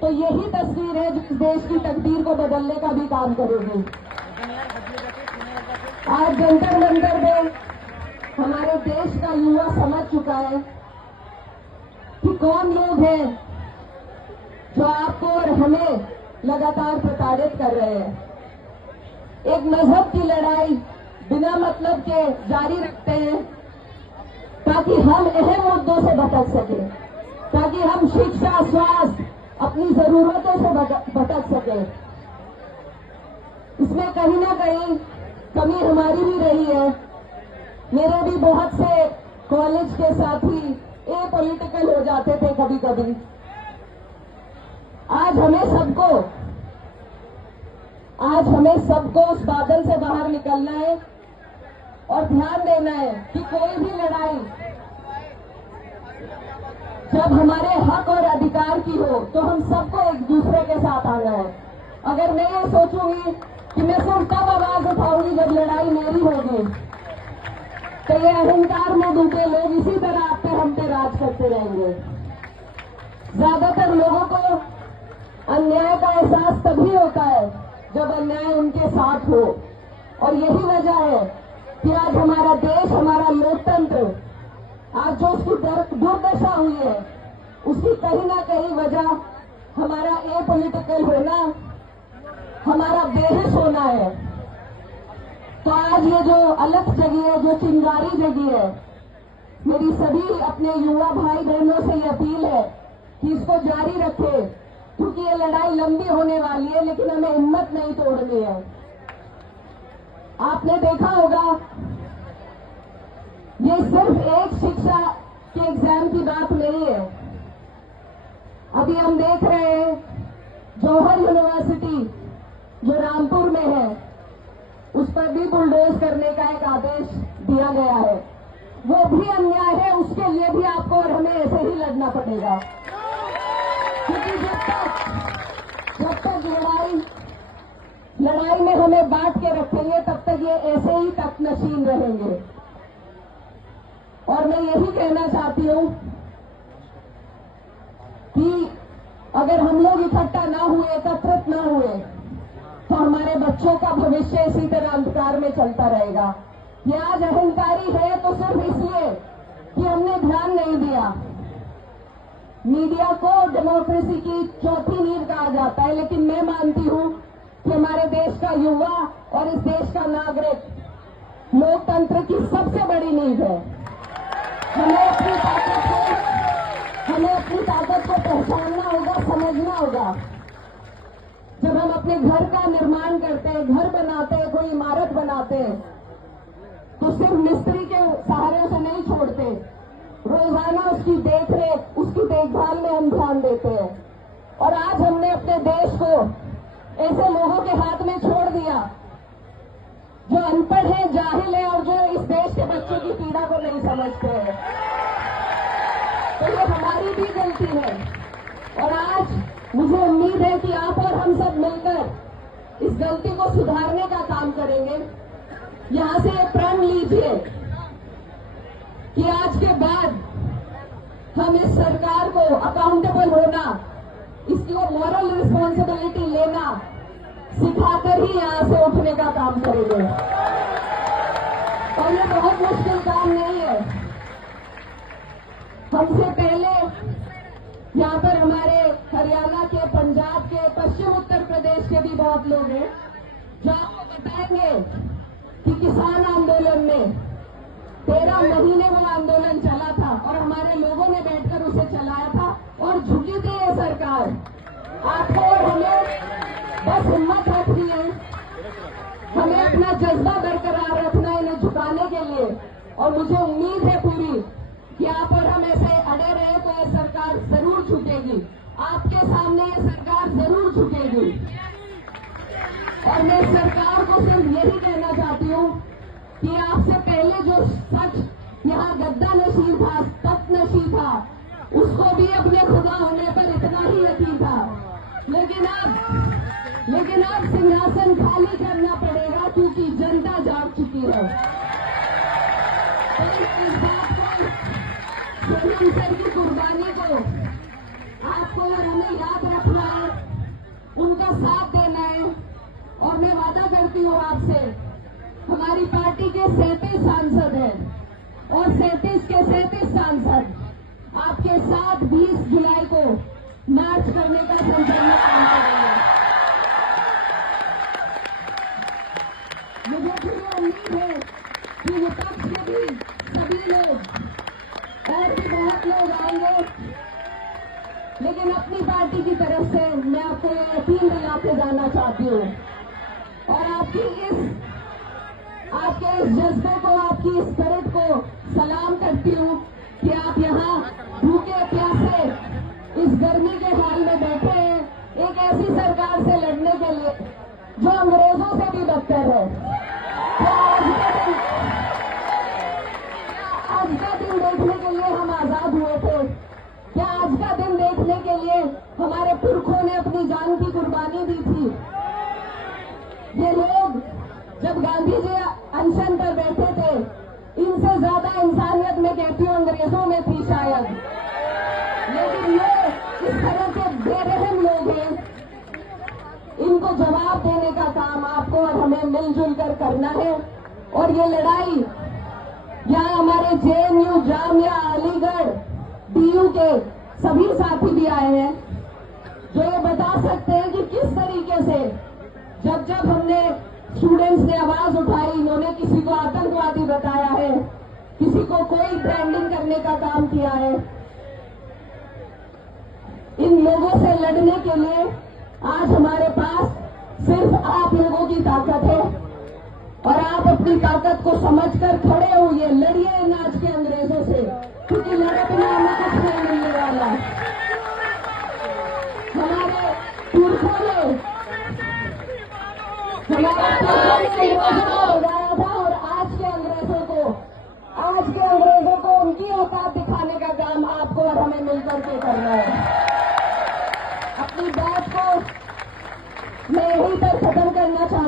तो यही तस्वीर है जो देश की तकदीर को बदलने का भी काम करेगी। आज जंतर मंतर में हमारे देश का युवा समझ चुका है कि कौन लोग हैं जो आपको और हमें लगातार प्रताड़ित कर रहे हैं। एक मजहब की लड़ाई बिना मतलब के जारी रखते हैं ताकि हम अहम मुद्दों से भटक सके, ताकि हम शिक्षा, स्वास्थ्य, अपनी जरूरतों से भटक सके। इसमें कहीं ना कहीं कमी हमारी भी रही है। मेरे भी बहुत से कॉलेज के साथी एपॉलिटिकल हो जाते थे कभी कभी। आज हमें सबको उस बादल से बाहर निकलना है और ध्यान देना है कि कोई भी लड़ाई जब हमारे हक और अधिकार की हो तो हम सबको एक दूसरे के साथ आना है। अगर मैं ये सोचूंगी कि मैं सिर्फ तब आवाज उठाऊंगी जब लड़ाई मेरी होगी, तो ये अहंकार में डूबे लोग इसी तरह आप पे हम पे राज करते रहेंगे। ज्यादातर लोगों को अन्याय का एहसास तभी होता है जब अन्याय उनके साथ हो, और यही वजह है कि आज हमारा देश, हमारा लोकतंत्र, आज जो उसकी दुर्दशा हुई है, उसकी कहीं ना कहीं वजह हमारा एपॉलिटिकल होना, हमारा बेहिस होना है। तो आज ये जो अलख जगी है, जो चिंगारी जगी है, मेरी सभी अपने युवा भाई बहनों से ये अपील है कि इसको जारी रखे, क्योंकि ये लड़ाई लंबी होने वाली है, लेकिन हमें हिम्मत नहीं तोड़नी है। आपने देखा होगा, ये सिर्फ एक शिक्षा के एग्जाम की बात नहीं है। अभी हम देख रहे हैं जौहर यूनिवर्सिटी जो रामपुर में है, उस पर भी बुलडोज करने का एक आदेश दिया गया है। वो भी अन्याय है, उसके लिए भी आपको और हमें ऐसे ही लड़ना पड़ेगा, क्योंकि जब तक लड़ाई में हमें बांट के रखेंगे तब तक ये ऐसे ही तकनशीन रहेंगे। और मैं यही कहना चाहती हूं कि अगर हम लोग इकट्ठा ना हुए, एकत्रित ना हुए, तो हमारे बच्चों का भविष्य इसी तरह अंधकार में चलता रहेगा। ये आज अहंकारी है तो सिर्फ इसलिए कि हमने ध्यान नहीं दिया। मीडिया को डेमोक्रेसी की चौथी नींव कहा जाता है, लेकिन मैं मानती हूं कि हमारे देश का युवा और इस देश का नागरिक लोकतंत्र की सबसे बड़ी नींव है। हमें अपनी ताकत को पहचानना होगा, समझना होगा। जब हम अपने घर का निर्माण करते हैं, घर बनाते हैं, कोई इमारत बनाते हैं, तो सिर्फ मिस्त्री के सहारे से नहीं छोड़ते, रोजाना उसकी देखरेख, उसकी देखभाल में हम ध्यान देते हैं। और आज हमने अपने देश को ऐसे लोगों के हाथ में छोड़ दिया जो अनपढ़ हैं, जाहिल हैं और जो इस देश के बच्चों की पीड़ा को नहीं समझते हैं। तो ये हमारी भी गलती है, और आज मुझे उम्मीद है कि आप और हम सब मिलकर इस गलती को सुधारने का काम करेंगे। यहां से ये प्रण लीजिए कि आज के बाद हम इस सरकार को अकाउंटेबल होना, इसकी मॉरल रिस्पॉन्सिबिलिटी लेना सिखाकर ही यहां से उठने का काम करेंगे। और ये बहुत मुश्किल काम नहीं है। हमसे पहले यहाँ पर हमारे हरियाणा के, पंजाब के, पश्चिम उत्तर प्रदेश के भी बहुत लोग हैं जो आपको बताएंगे कि किसान आंदोलन में 13 महीने वो आंदोलन चला था और हमारे लोगों ने बैठकर उसे चलाया था, और झुकी थी ये सरकार। आपको और हमें बस हिम्मत रखनी है, हमें अपना जज्बा बरकरार रखना है इन्हें झुकाने के लिए। और मुझे उम्मीद है पूरी कि आप और हम ऐसे अड़े रहे तो ये सरकार जरूर झुकेगी। आपके सामने ये सरकार जरूर झुकेगी। और मैं सरकार को सिर्फ यही कहना चाहती हूँ कि आपसे पहले जो सच यहाँ गद्दा नशीं था, तख्त नशीं था, उसको भी अपने खुदा होने पर इतना ही यकीन था, लेकिन अब सिंहासन खाली करना पड़ेगा क्योंकि जनता जाग चुकी है। इस बात को, सर की कुर्बानी को आपको और हमें याद रखना उनका साथ देना है। और मैं वादा करती हूँ आपसे, हमारी पार्टी के 37 सांसद हैं और 37 के 37 सांसद आपके साथ 20 जुलाई को मार्च करने का संकल्प काम करेंगे। मुझे पूरी उम्मीद है कि विपक्ष के भी सभी लोग और भी बहुत लोग आएंगे, लेकिन अपनी पार्टी की तरफ से मैं आपको ये यकीन दिलाते जाना चाहती हूँ और आपके इस जज्बे को, आपकी इस स्पिरिट को सलाम करती हूँ कि आप यहाँ भूखे प्यासे इस गर्मी के हाल में बैठे हैं एक ऐसी सरकार से लड़ने के लिए जो अंग्रेजों से भी बदतर है। क्या आज का दिन देखने के लिए हम आजाद हुए थे? क्या आज का दिन देखने के लिए हमारे पुरखों ने अपनी जान की कुर्बानी दी थी? ये लोग जब गांधी जी अनशन पर बैठे थे, इनसे ज्यादा इंसानियत में कहती हूँ अंग्रेजों में थी शायद, लेकिन ये इस तरह के बेरहम लोग हैं। इनको जवाब देने का काम आपको और हमें मिलजुल कर करना है। और ये लड़ाई यहाँ हमारे JNU, जामिया, अलीगढ़, DU के सभी साथी भी आए हैं जो ये बता सकते हैं कि किस तरीके से जब हमने स्टूडेंट्स ने आवाज उठाई, इन्होंने किसी को आतंकवादी बताया है, किसी को कोई ब्रांडिंग करने का काम किया है। इन लोगों से लड़ने के लिए आज हमारे पास सिर्फ आप लोगों की ताकत है और आप अपनी ताकत को समझकर खड़े होइए, लड़िए इन आज के अंग्रेजों से, क्योंकि लड़े बिना हमें कुछ नहीं मिलने वाला। हमारे पुरखों ने लगाया था और आज के अंग्रेजों को उनकी औकात दिखाने का काम आपको और हमें मिलकर के करना है। अपनी बात को मैं यहीं पर खत्म करना चाहती हूँ।